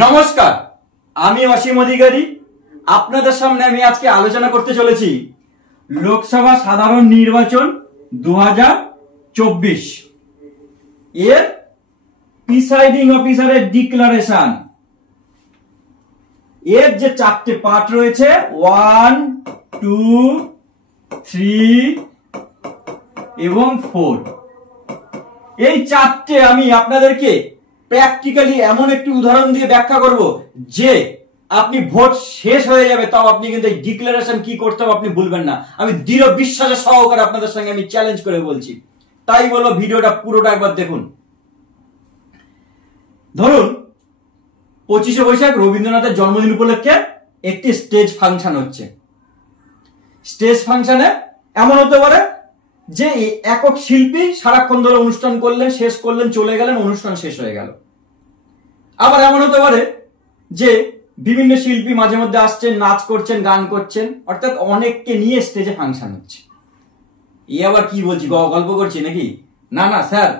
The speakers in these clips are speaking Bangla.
নমস্কার, আমি অসীম অধিকারী। আপনাদের সামনে আমি আজকে আলোচনা করতে চলেছি লোকসভা সাধারণ নির্বাচন 2024 এর প্রিসাইডিং অফিসারের ডিক্লারেশন। এর যে চারটে পার্ট রয়েছে 1, 2, 3 এবং 4, এই চারটে আমি আপনাদেরকে প্র্যাকটিক্যালি এমন একটি উদাহরণ দিয়ে ব্যাখ্যা করব যে আপনি ভোট শেষ হয়ে যাবে তাও আপনি কিন্তু এই ডিক্লারেশন কি করতে হবে আপনি ভুলবেন না। আমি দৃঢ় বিশ্বাসের সহকারে আপনাদের সঙ্গে আমি চ্যালেঞ্জ করে বলছি। তাই বলবো ভিডিওটা পুরোটা একবার দেখুন। ধরুন 25শে বৈশাখ রবীন্দ্রনাথের জন্মদিন উপলক্ষে একটি স্টেজ ফাংশন হচ্ছে। স্টেজ ফাংশনে এমন হতে পারে যে একক শিল্পী সারাক্ষণ ধরে অনুষ্ঠান করলেন, শেষ করলেন, চলে গেলেন, অনুষ্ঠান শেষ হয়ে গেল। আবার এমন হতে পারে যে বিভিন্ন শিল্পী মাঝে মধ্যে আসছেন, নাচ করছেন, গান করছেন, অর্থাৎ অনেককে নিয়ে স্টেজে ফাংশন হচ্ছে। আবার কি বলছি, গল্প করছি নাকি? না না স্যার,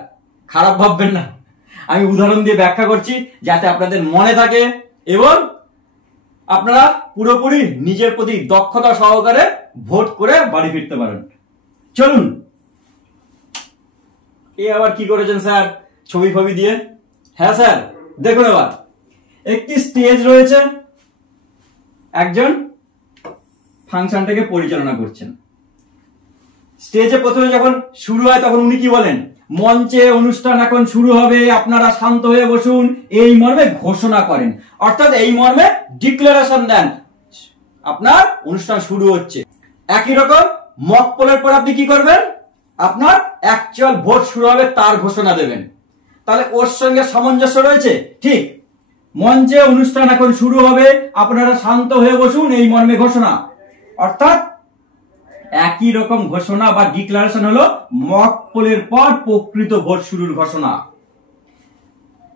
খারাপ ভাববেন না, আমি উদাহরণ দিয়ে ব্যাখ্যা করছি যাতে আপনাদের মনে থাকে এবং আপনারা পুরোপুরি নিজের প্রতি দক্ষতা সহকারে ভোট করে বাড়ি ফিরতে পারেন। চলুন। আবার কি করেছেন স্যার? ছবি ফবি দিয়ে? হ্যাঁ স্যার, দেখুন এবার একটি স্টেজ রয়েছে, একজন ফাংশনটাকে পরিচালনা করছেন। স্টেজে প্রথমে যখন শুরু হয় তখন উনি কি বলেন, মঞ্চে অনুষ্ঠান এখন শুরু হবে, আপনারা শান্ত হয়ে বসুন, এই মর্মে ঘোষণা করেন, অর্থাৎ এই মর্মে ডিক্লারেশন দেন, আপনার অনুষ্ঠান শুরু হচ্ছে। একই রকম মক পোলের পর আপনি কি করবেন, আপনার অ্যাকচুয়াল ভোট শুরু হবে তার ঘোষণা দেবেন। তাহলে ওর সঙ্গে সামঞ্জস্য রয়েছে। ঠিক, মঞ্চে অনুষ্ঠান এখন শুরু হবে, আপনারা শান্ত হয়ে বসুন, এই মর্মে ঘোষণা, অর্থাৎ একই রকম ঘোষণা বা ডিক্লারেশন হলো মক পোলের পর প্রকৃত ভোট শুরুর ঘোষণা।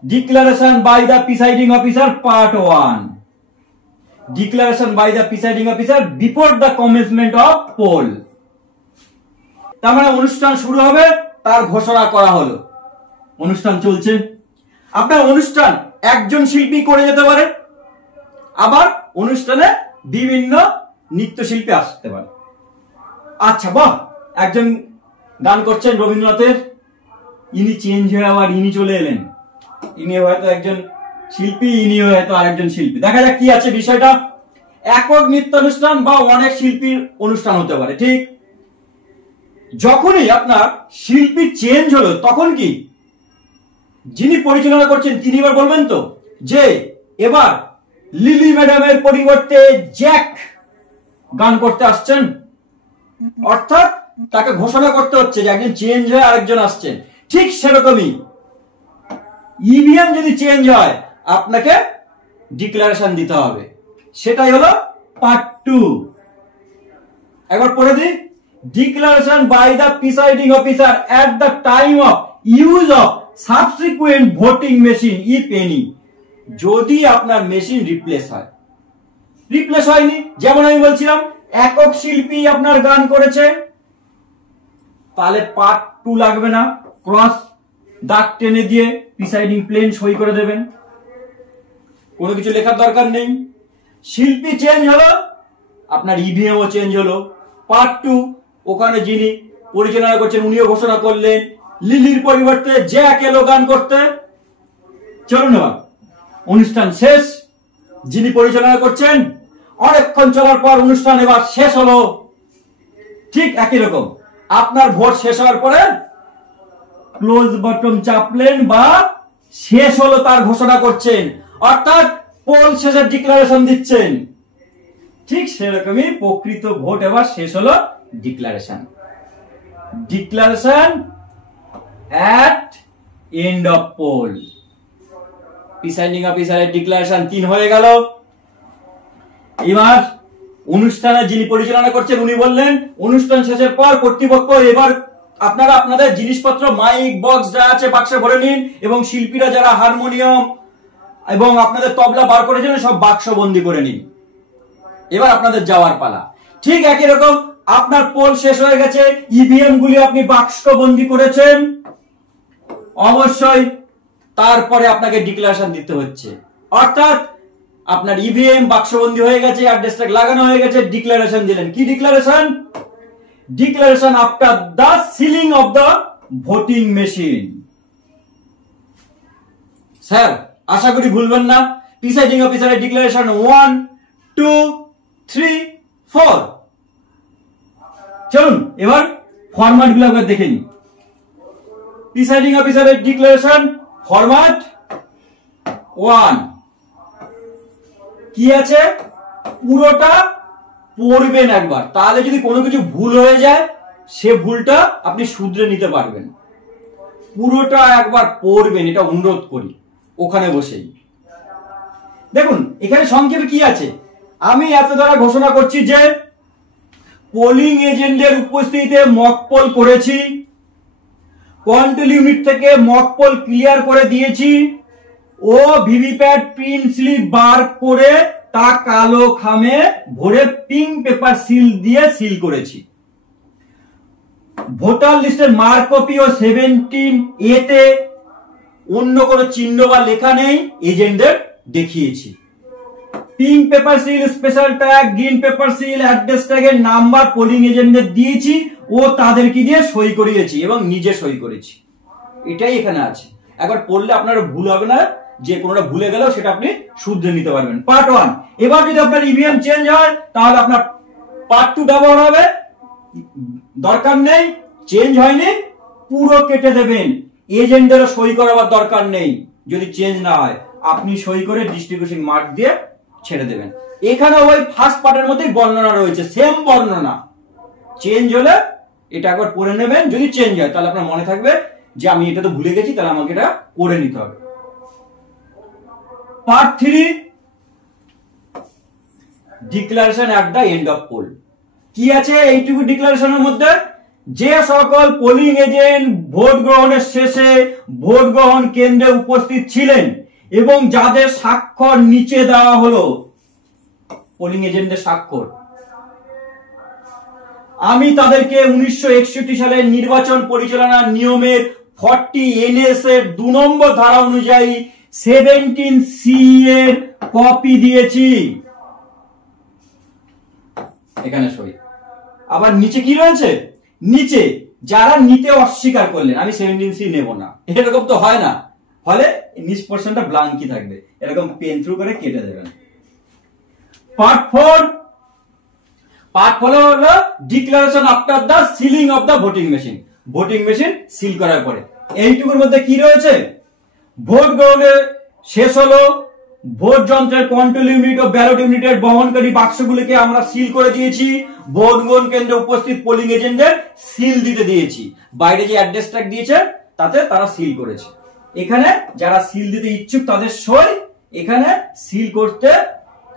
Declaration by the presiding officer part 1, declaration by the presiding officer before the commencement of poll. তার মানে অনুষ্ঠান শুরু হবে তার ঘোষণা করা হলো, অনুষ্ঠান চলছে। আপনার অনুষ্ঠান একজন শিল্পী করে যেতে পারে, আবার অনুষ্ঠানে বিভিন্ন নৃত্যশিল্পী আসতে পারে। আচ্ছা বাহ, একজন গান করছেন রবীন্দ্রনাথের, ইনি চেঞ্জ হয়ে আবার ইনি চলে এলেন, ইনি হয়তো একজন শিল্পী, ইনি হয়তো আরেকজন শিল্পী। দেখা যাক কি আছে বিষয়টা। একক নৃত্যানুষ্ঠান বা অনেক শিল্পীর অনুষ্ঠান হতে পারে। ঠিক, যখনই আপনার শিল্পী চেঞ্জ হলো তখন কি যিনি পরিচালনা করছেন তিনি এবার বলবেন তো যে এবার লিলি ম্যাডামের পরিবর্তে জ্যাক গান করতে আসছেন, অর্থাৎ তাকে ঘোষণা করতে হচ্ছে যে একজন চেঞ্জ হয়ে আরেকজন আসছেন। ঠিক সেরকমই ইভিএম যদি চেঞ্জ হয় আপনাকে ডিক্লারেশন দিতে হবে, সেটাই হলো পার্ট 2। একবার পড়ে দিই। Declaration by the presiding officer at the time of use of subsequent voting machine if any, যদি আপনার মেশিন রিপ্লেস হয়। রিপ্লেস হয়নি, যেমন আমি বলছিলাম একক শিল্পী আপনার গান করেছে, তাহলে পার্ট 2 লাগবে না, ক্রস দাগ টেনে দিয়ে প্রিসাইডিং প্লেন সই করে দেবেন, কোনো কিছু লেখার দরকার নেই। শিল্পী চেঞ্জ হলো, আপনার ইভিএমও চেঞ্জ হলো, পার্ট 2, ওখানে যিনি পরিচালনা করছেন উনিও ঘোষণা করলেন লিলির পরিবর্তে জ্যাক এলো গান করতে। চলুন এবার অনুষ্ঠান শেষ, যিনি পরিচালনা করছেন অনেকক্ষণ চলার পর অনুষ্ঠান এবার শেষ হলো। ঠিক একই রকম আপনার ভোট শেষ হওয়ার পরে ক্লোজ বাটন চাপলেন বা শেষ হলো তার ঘোষণা করছেন, অর্থাৎ পোল শেষের ডিক্লারেশন দিচ্ছেন। ঠিক সেরকমই প্রকৃত ভোট এবার শেষ হলো, declaration. Declaration at end of poll. Presiding অফিসারের ডিক্লারেশন 3 হয়ে গেল। এবার অনুষ্ঠানে যিনি পরিচালনা করছেন উনি বললেন অনুষ্ঠান শেষের পর কর্তৃপক্ষ এবার আপনারা আপনাদের জিনিসপত্র মাইক বক্স যা আছে বাক্সে ভরে নিন এবং শিল্পীরা যারা হারমোনিয়াম এবং আপনাদের তবলা বার করেছেন সব বাক্স বন্দি করে নিন, এবার আপনাদের যাওয়ার পালা। ঠিক একই রকম আপনার পোল শেষ হয়ে গেছে, ইভিএম গুলি আপনি বাক্স বন্দি করেছেন, অবশ্যই তারপরে আপনাকে ডিক্লারেশন দিতে হচ্ছে। অর্থাৎ আপনার ইভিএম বাক্সবন্দি হয়ে গেছে, অ্যাড্রেস ট্যাগ লাগানো হয়ে গেছে, ডিক্লারেশন দিলেন। কি declaration? Declaration after the sealing of the voting machine. Sir আশা করি ভুলবেন না। প্রিসাইডিং অফিসারের ডিক্লারেশন 1 2 3 4। চলুন এবার ফরম্যাট গুলো একবার দেখে নিই। প্রিসাইডিং অফিসারের ডিক্লারেশন ফরম্যাট 1 কি আছে? পুরোটা পড়বেন একবার, তাহলে যদি কোনো কিছু ভুল হয়ে যায় সে ভুলটা আপনি শুধরে নিতে পারবেন। পুরোটা একবার পড়বেন, এটা অনুরোধ করি ওখানে বসেই। দেখুন এখানে সংক্ষেপে কি আছে। আমি এত দ্বারা ঘোষণা করছি যে পোলিং এজেন্টের উপস্থিতিতে মক পোল করেছি, কন্ট্রোল ইউনিট থেকে মক পোল ক্লিয়ার করে দিয়েছি ও ভিভিপ্যাট প্রিন্ট স্লিপ বার করে তা কালো খামে ভরে পিঙ্ক পেপার সিল দিয়ে সিল করেছি। ভোটার লিস্টের মার্ক কপি ও 17A তে অন্য কোনো চিহ্ন বা লেখা নেই, এজেন্টদের দেখিয়েছি। Pink paper seal, special tag, green paper seal, address ট্যাগের নাম্বার পোলিং এজেন্টদের দিয়েছি ও তাদেরকে দিয়ে সই করিয়েছি এবং নিজে সই করেছি। এটাই এখানে আছে। একবার পড়লে আপনার ভুল হবে না, যে কোনোটা ভুলে গেলেও সেটা আপনি শুধরে নিতে পারবেন। পার্ট 1। এবার যদি আপনার ইভিএম চেঞ্জ হয় তাহলে আপনার পার্ট 2 ব্যবহার হবে। দরকার নেই, চেঞ্জ হয়নি, পুরো কেটে দেবেন। এজেন্টেরও সই করাবার দরকার নেই। যদি চেঞ্জ না হয় আপনি সই করে ডিস্ট্রিবিউশন মার্ক দিয়ে ছেড়ে দেবেন। এখানে ওই ফার্স্ট পার্টের মধ্যে বর্ণনা রয়েছে, সেম বর্ণনা। চেঞ্জ হলে এটা একবার পড়ে নেবেন, যদি চেঞ্জ হয় তাহলে আপনার মনে থাকবে যে আমি এটা তো ভুলে গেছি, তাহলে আমাকে এটা করে নিতে হবে। Part 3 declaration at the end of poll. কি আছে এইটুকু ডিক্লারেশনের মধ্যে? যে সকল পোলিং এজেন্ট ভোট গ্রহণের শেষে ভোট গ্রহণ কেন্দ্রে উপস্থিত ছিলেন এবং যাদের স্বাক্ষর নিচে দেওয়া হলো, পোলিং এজেন্টের স্বাক্ষর, আমি তাদেরকে 1961 সালের নির্বাচন পরিচালনা নিয়মের 40NS এর 2 নম্বর ধারা অনুযায়ী 17C এর কপি দিয়েছি। এখানে সই। আবার নিচে কি রয়েছে? নিচে যারা নিতে অস্বীকার করলেন, আমি 17C নেব না, এরকম তো হয় না, ফলে নিচ পোরশনটা ব্ল্যাঙ্কই থাকবে, এরকম পেন থ্রু করে কেটে দেবেন। পার্ট 4 হলো declaration after the sealing of the voting machine. Voting machine seal করার পরে এইটুকুর মধ্যে কি রয়েছে? ভোট গ্রহণের শেষ হলো, ভোট যন্ত্রের কন্ট্রোল ইউনিট ও ব্যালট ইউনিটের বহনকারী বাক্সগুলিকে আমরা সিল করে দিয়েছি। ভোট গ্রহণ কেন্দ্রে উপস্থিত পোলিং এজেন্টদের সিল দিতে দিয়েছি। বাইরে যে অ্যাড্রেস ট্যাগ দিয়েছে তাতে তারা সিল করেছে। এখানে যারা সিল দিতে ইচ্ছুক তাদের সই, এখানে সিল করতে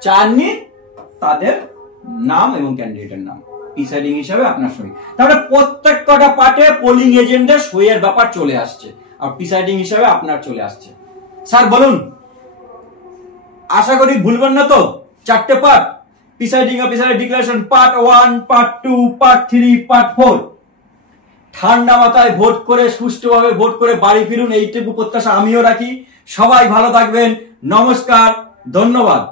চাননি তাদের নাম এবং ক্যান্ডিডেটের নাম, প্রিসাইডিং হিসাবে আপনার সই। তাহলে প্রত্যেক কটা পার্টে পোলিং এজেন্টের সইয়ের ব্যাপার চলে আসছে আর প্রিসাইডিং হিসাবে আপনার চলে আসছে। স্যার বলুন, আশা করি ভুলবেন না তো? 4টে পার্ট, প্রিসাইডিং অফিসারের declaration part 1, part 2, part 3, part 4। ঠান্ডা মাথায় ভোট করে, সুষ্ঠুভাবে ভোট করে বাড়ি ফিরুন, এইটুকু প্রত্যাশা আমিও রাখি। সবাই ভালো থাকবেন। নমস্কার, ধন্যবাদ।